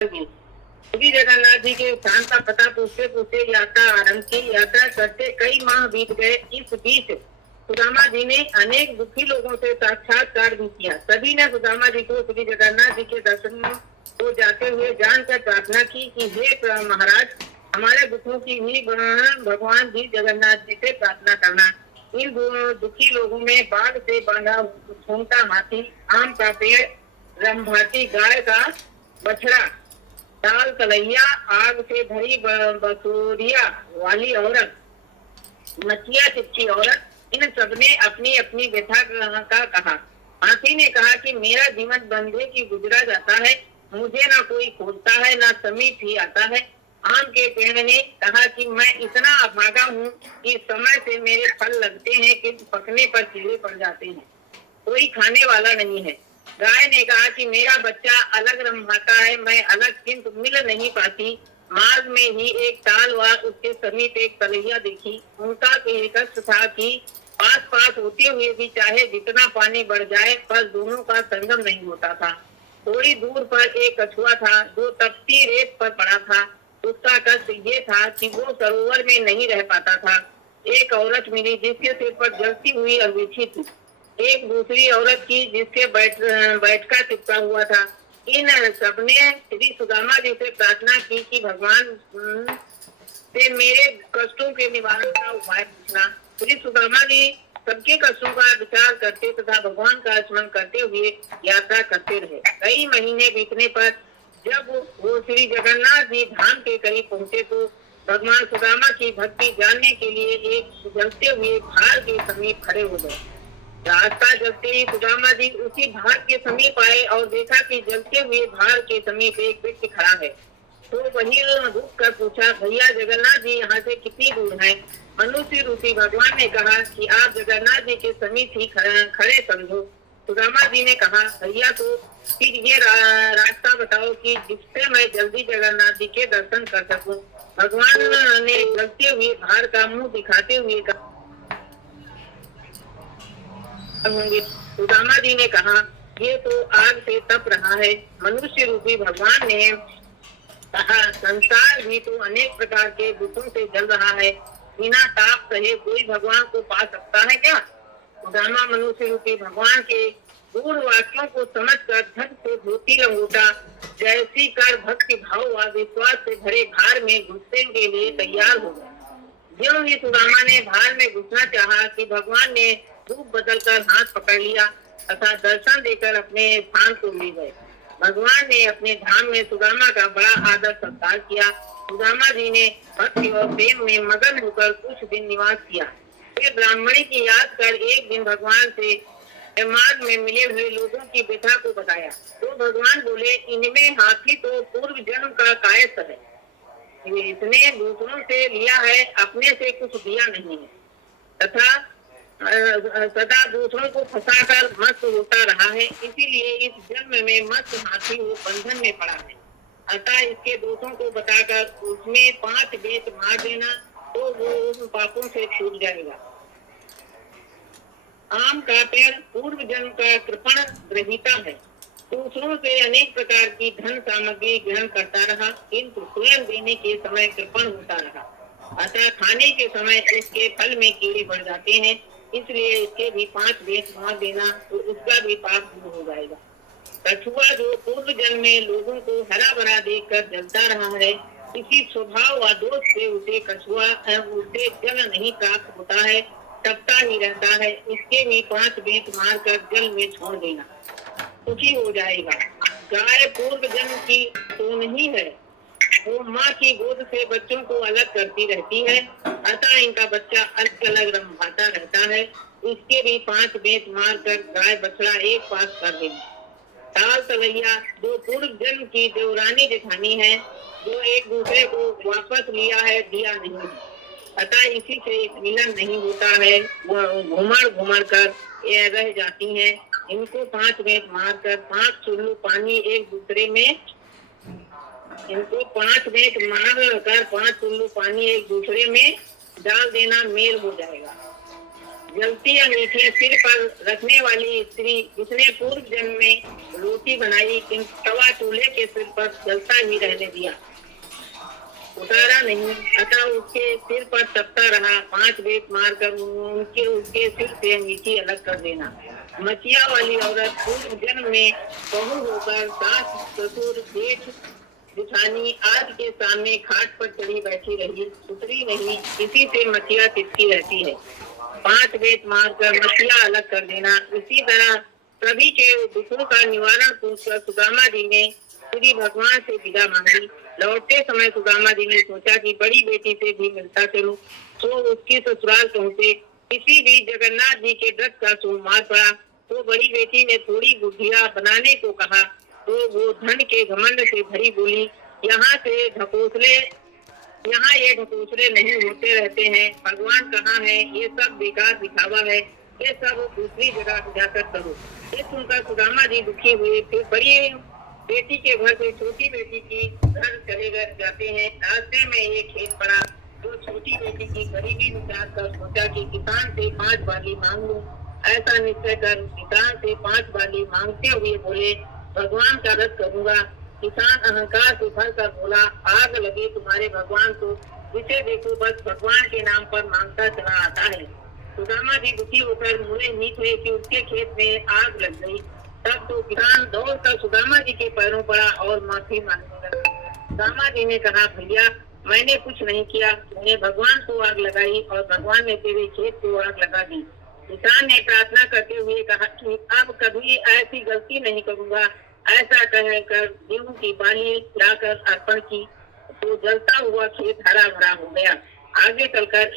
श्री जगन्नाथ जी के स्थान का पता पूछते पूछते यात्रा आरंभ की। यात्रा करते कई माह बीत गए। इस बीच सुदामा जी ने अनेक दुखी लोगों से साक्षात्कार भी किया। सभी ने सुदामा जी को श्री जगन्नाथ जी के दर्शन को जाते हुए जानकर प्रार्थना की कि हे महाराज, हमारे दुखों की भी भगवान जी जगन्नाथ जी से प्रार्थना करना। इन दुखी लोगों में बाघ से बांधा घूमता हाथी, आम का पेड़, रंभाती गाय का बछड़ा, दाल कलैया, आग से भरी बसूरिया वाली औरत, मचिया चिच्ची औरत, इन सब ने अपनी अपनी व्यथा का कहा। हाथी ने कहा कि मेरा जीवन बंधे की गुजरा जाता है, मुझे ना कोई खोजता है ना समीप ही आता है। आम के पेड़ ने कहा कि मैं इतना अभागा हूँ कि समय से मेरे फल लगते हैं किंतु पकने पर कीड़े पड़ जाते हैं, कोई खाने वाला नहीं है। गाय ने कहा कि मेरा बच्चा अलग रंभाता है, मैं अलग किंतु मिल नहीं पाती। मार्ग में ही एक ताल व उसके समीप एक तलैया देखी। उनका तो ये कष्ट था कि पास पास होते हुए भी चाहे जितना पानी बढ़ जाए पर दोनों का संगम नहीं होता था। थोड़ी दूर पर एक कछुआ था जो तपती रेत पर पड़ा था। उसका कष्ट ये था कि वो सरोवर में नहीं रह पाता था। एक औरत मिली जिसके सिर पर जलती हुई अंगीठी थी, एक दूसरी औरत की जिसके बैठका चिपका हुआ था। इन सबने श्री सुदामा जी से प्रार्थना की कि भगवान से मेरे कष्टों के निवारण का उपाय पूछना। श्री सुदामा जी सबके कष्टों का विचार करते तथा भगवान का स्मरण करते हुए यात्रा करते रहे। कई महीने बीतने पर जब वो श्री जगन्नाथ जी धाम के करीब पहुँचे तो भगवान सुदामा की भक्ति जानने के लिए एक जलते हुए भार के समीप खड़े हो गए। रास्ता जलते ही सुदामा जी उसी भार के समीप आए और देखा कि जलते हुए भार के समीप एक व्यक्ति खड़ा है। तो वही रुक कर पूछा, भैया जगन्नाथ जी यहाँ से कितनी दूर है? मनुष्य रूपी भगवान ने कहा कि आप जगन्नाथ जी के समीप ही खड़े समझो। सुदामा जी ने कहा, भैया तो फिर ये रास्ता बताओ कि जिससे मैं जल्दी जगन्नाथ जी के दर्शन कर सकूं। भगवान ने जलते हुए भार का मुंह दिखाते हुए होंगे। सुदामा जी ने कहा, ये तो आग से तप रहा है। मनुष्य रूपी भगवान ने कहा, संसार भी तो अनेक प्रकार के दुखों से जल रहा है, बिना ताप सहे कोई भगवान को पा सकता है क्या? सुदामा मनुष्य रूपी भगवान के दूर वाक्यों को समझकर धन से धोती लंगोटा जैसी कर भक्ति भाव व विश्वास से भरे भार में घुसने के लिए तैयार हो गए। ज्यों ही सुदामा ने भार में घुसना चाहा कि भगवान ने रूप बदलकर हाथ पकड़ लिया तथा दर्शन देकर अपने स्थान को ले गए। भगवान ने अपने धाम में सुदामा का बड़ा आदर सत्कार किया। सुदामा जी ने भक्ति और प्रेम में मगन होकर कुछ दिन निवास किया। फिर ब्राह्मणी की याद कर एक दिन भगवान से मार्ग में मिले हुए लोगों की व्यथा को बताया तो भगवान बोले, इनमें हाथी तो पूर्व जन्म का कायस्थ है, इसने दूसरों से लिया है, अपने से कुछ दिया नहीं है, तथा सदा दूसरों को फंसाकर मस्त होता रहा है, इसीलिए इस जन्म में मस्त हाथी वो बंधन में पड़ा है। अतः इसके दोषों को बताकर उसमें 5 बेत मार देना तो वो उन पापों से छूट जाएगा। आम का पेड़ पूर्व जन्म का कृपण ग्रहीता है, दूसरों से अनेक प्रकार की धन सामग्री ग्रहण करता रहा किंतु स्वयं देने के समय कृपण होता रहा। अतः खाने के समय इसके फल में कीड़े बढ़ जाते हैं, इसलिए इसके भी 5 बेत मार देना तो उसका भी पाप दूर हो जाएगा। कछुआ जो पूर्व जन्म में लोगों को हरा भरा देखकर जलता रहा है, इसी स्वभाव व दोष से उसे कछुआ उसे जल नहीं प्राप्त होता है, तपता ही रहता है, इसके भी 5 बेत मार कर जल में छोड़ देना, सुखी हो जाएगा। गाय पूर्व जन्म की तो नहीं है, वो माँ की गोद से बच्चों को अलग करती रहती है, अतः इनका बच्चा अलग अलग रंभाता रहता है, इसके भी 5 बेत मार कर गाय बछड़ा एक पास कर देना। ताल तलैया जो पूर्व जन्म की देवरानी जेठानी है, जो एक दूसरे को वापस लिया है, दिया नहीं है, अतः इसी से एक मिलन नहीं होता है, वो घुमड़ घुमड़ कर रह जाती है। इनको 5 बेत मार कर 5 चुल्लू पानी एक दूसरे में इनको 5 बेत मार कर 5 चुल्लू पानी एक दूसरे में डाल देना, मेल हो जाएगा। जलती अंगीठी सिर पर रखने वाली स्त्री जिसने पूर्व जन्म में रोटी बनाई किंतु तवा चूल्हे के सिर पर जलता ही रहने दिया, उतारा नहीं, अतः उसके सिर पर तपता रहा। 5 बेत मारकर उसके सिर से अंगीठी अलग कर देना। मचिया वाली औरत पूर्व जन्म में बहू होकर सास ससुर जेठ जेठानी आदि के सामने खाट पर चढ़ी बैठी रही, उतरी नहीं, इसी से मचिया तिथि रहती है। 5 बेत मारकर मचिया अलग कर देना। इसी तरह सभी के दुखों का निवारण पूछकर सुदामा जी ने श्री भगवान से विदा मांगी। लौटते समय सुदामा जी ने सोचा कि बड़ी बेटी से भी मिलता चलूं, तो उसकी ससुराल पहुँचे। इसी बीच जगन्नाथ जी के व्रत का सोमवार पड़ा, तो बड़ी बेटी ने थोड़ी गुजिया बनाने को कहा, तो वो धन के घमंड से भरी बोली, यहाँ ये ढकोसले नहीं होते रहते हैं, भगवान कहाँ है, ये सब बेकार दिखावा है, ये सब दूसरी जगह जाकर करो। ये सुनकर सुदामा जी दुखी हुए। फिर बड़ी बेटी के घर से छोटी बेटी की घर चले जाते हैं। रास्ते में ये खेत पड़ा, तो छोटी बेटी की गरीबी विचार कर सोचा कि किसान से 5 बाली मांग लूं। ऐसा निश्चय कर किसान से 5 बाली मांगते हुए बोले, भगवान का व्रत करूंगा। किसान अहंकार से भर कर बोला, आग लगे तुम्हारे भगवान को, जिसे देखो बस भगवान के नाम पर मांगता चला आता है। सुदामा जी दुखी होकर मुड़े नहीं थे कि उसके खेत में आग लग गई। तब तो किसान दौड़कर सुदामा जी के पैरों पड़ा और माफी मांगने लगा। सुदामा जी ने कहा, भैया मैंने कुछ नहीं किया, तुमने भगवान को आग लगाई और भगवान ने तेरे खेत को आग लगा दी। किसान ने प्रार्थना करते हुए कहा कि अब कभी ऐसी गलती नहीं करूंगा। ऐसा कहकर गेहूं की बाली लाकर अर्पण की, तो जलता हुआ खेत हरा भरा हो गया। आगे चलकर